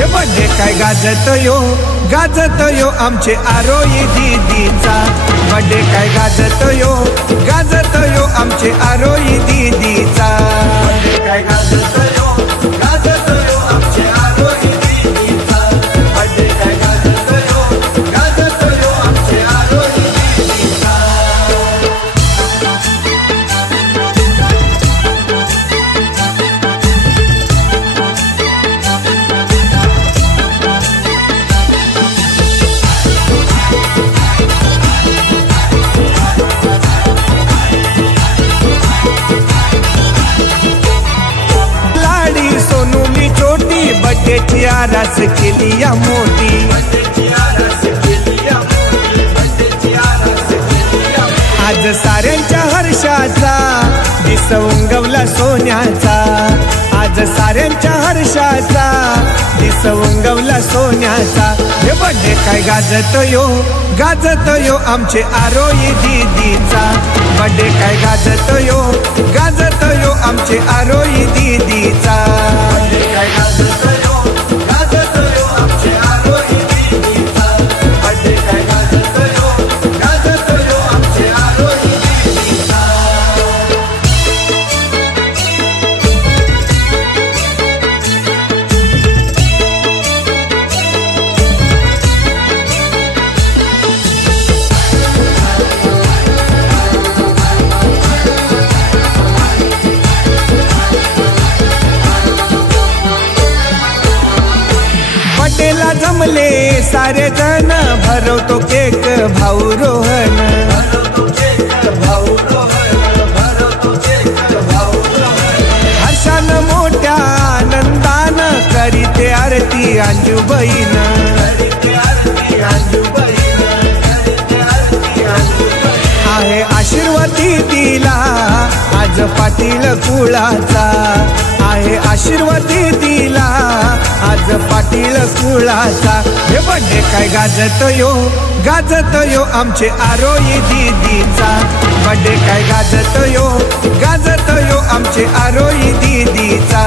हे बर्थडे काय गाजत यो आमचे आरोही दीदीचा। बर्थडे काय गाजत यो आमचे आरोही दीदीचा। बर्थडे काय गाजत यो आमचे आरोही दीदीचा। बर्थडे काय गाजत यो आमचे आरोही दीदीचा। बर्थडेची आरास केली या मोठी। आज साऱ्यांच्या हर्षाचा दिस उंगवला सोन्याचा। आज साऱ्यांच्या हर्षाचा दिस उंगवला सोन्याचा। हे बर्थडे काय गाजत यो आमचे आरोही दीदीचा। बर्थडे काय गाजत यो आमचे आरोही दीदीचा। बर्थडे काय गाजत यो आमचे आरोही दीदीचा। बर्थडे काय गाजत यो आमचे आरोही दीदीचा। बर्थडेला जमले सारे जण भरवतो केक भाऊ रोहन। हर्षानं मोठ्या आनंदानं करीते आरती अंजूबाईन। आहे आशीर्वादी दिला आज पाटील कुळाचा। आहे आशीर्वादी दिला आज पाटील कुळाचा। हे बर्थडे काय गाजत यो आमचे आरोही दीदीचा। बर्थडे काय गाजत यो आमचे आरोही दीदीचा।